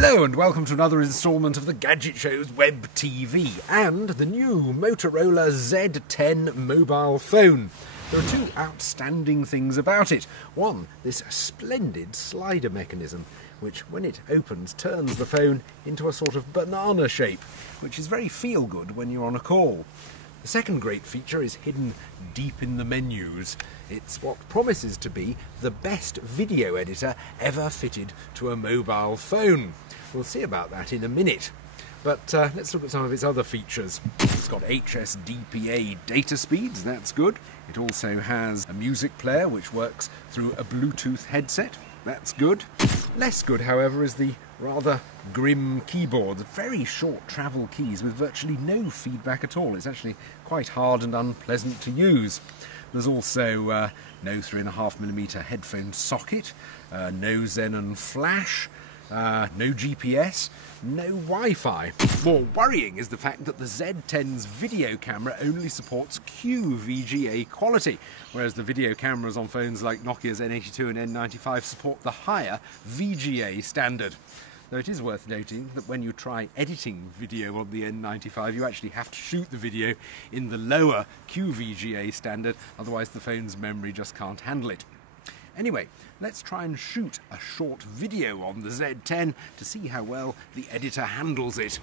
Hello and welcome to another instalment of the Gadget Show's Web TV and the new Motorola Z10 mobile phone. There are two outstanding things about it. One, this splendid slider mechanism, which when it opens turns the phone into a sort of banana shape, which is very feel-good when you're on a call. The second great feature is hidden deep in the menus. It's what promises to be the best video editor ever fitted to a mobile phone. We'll see about that in a minute. But let's look at some of its other features. It's got HSDPA data speeds, that's good. It also has a music player which works through a Bluetooth headset. That's good. Less good, however, is the rather grim keyboard. Very short travel keys with virtually no feedback at all. It's actually quite hard and unpleasant to use. There's also no 3.5mm headphone socket, no Xenon flash, no GPS, no Wi-Fi. More worrying is the fact that the Z10's video camera only supports QVGA quality, whereas the video cameras on phones like Nokia's N82 and N95 support the higher VGA standard. Though it is worth noting that when you try editing video on the N95, you actually have to shoot the video in the lower QVGA standard, otherwise the phone's memory just can't handle it. Anyway, let's try and shoot a short video on the Z10 to see how well the editor handles it.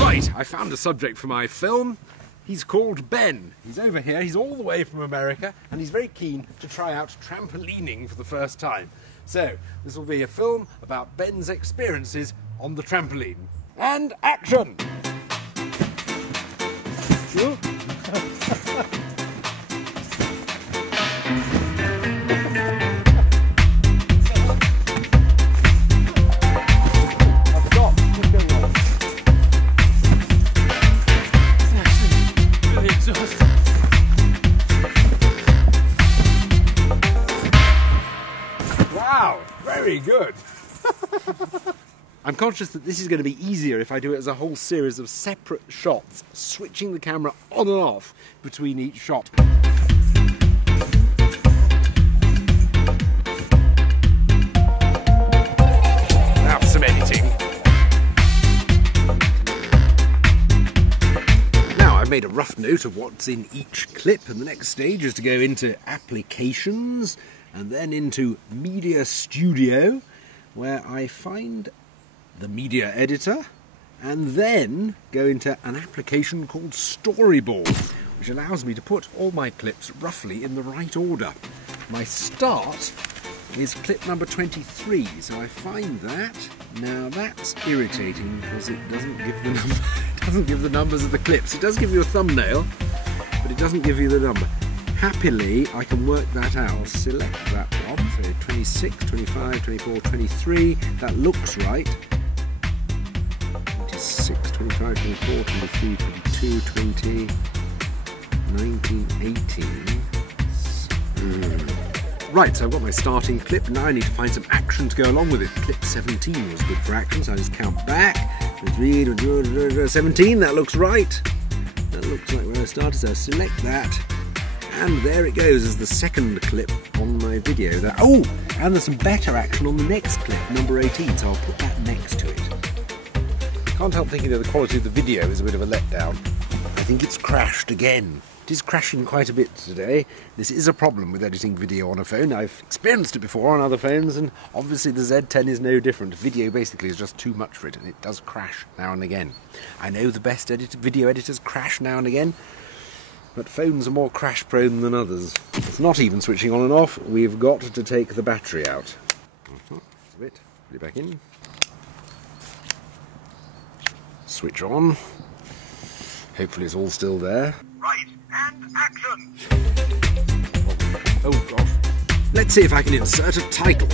Right, I found a subject for my film. He's called Ben. He's over here, he's all the way from America, and he's very keen to try out trampolining for the first time. So, this will be a film about Ben's experiences on the trampoline. And action! Sure. Wow, very good. I'm conscious that this is going to be easier if I do it as a whole series of separate shots, switching the camera on and off between each shot. Now for some editing. Now I've made a rough note of what's in each clip, and the next stage is to go into applications and then into Media Studio, where I find the media editor, and then go into an application called Storyboard, which allows me to put all my clips roughly in the right order. My start is clip number 23, so I find that. Now that's irritating because it doesn't give the numbers of the clips. It does give you a thumbnail, but it doesn't give you the number. Happily, I can work that out. Select that one, so 26, 25, 24, 23, that looks right. 26, 25, 24, 23, 22, 20, 19, 18. Right, so I've got my starting clip. Now I need to find some action to go along with it. Clip 17 was good for action, so I just count back. 17, that looks right. That looks like where I started, so I select that. And there it goes as the second clip on my video. Oh, and there's some better action on the next clip, number 18, so I'll put that next to it. Can't help thinking that the quality of the video is a bit of a letdown. I think it's crashed again. It is crashing quite a bit today. This is a problem with editing video on a phone. I've experienced it before on other phones, and obviously the Z10 is no different. Video basically is just too much for it, and it does crash now and again. I know the best video editors crash now and again, but phones are more crash prone than others. It's not even switching on and off. We've got to take the battery out. Just a bit. Put it back in. Switch on. Hopefully it's all still there. Right, and action! Oh gosh. Let's see if I can insert a title.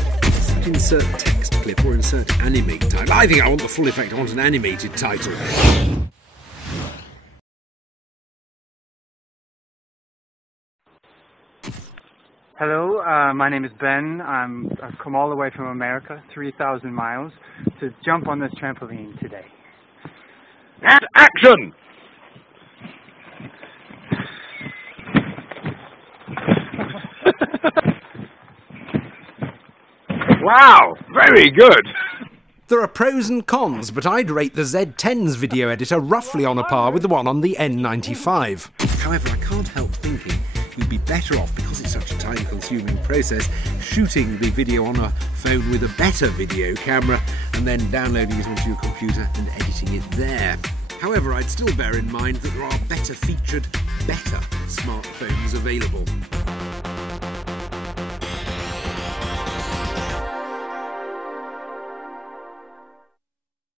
Insert text clip or insert animate title. I think I want the full effect. I want an animated title. Hello, my name is Ben. I've come all the way from America, 3,000 miles, to jump on this trampoline today. And action! Wow, very good. There are pros and cons, but I'd rate the Z10's video editor roughly on a par with the one on the N95. However, I can't help thinking you'd be better off, because it's such a time-consuming process, shooting the video on a phone with a better video camera and then downloading it onto your computer and editing it there. However, I'd still bear in mind that there are better featured, better smartphones available.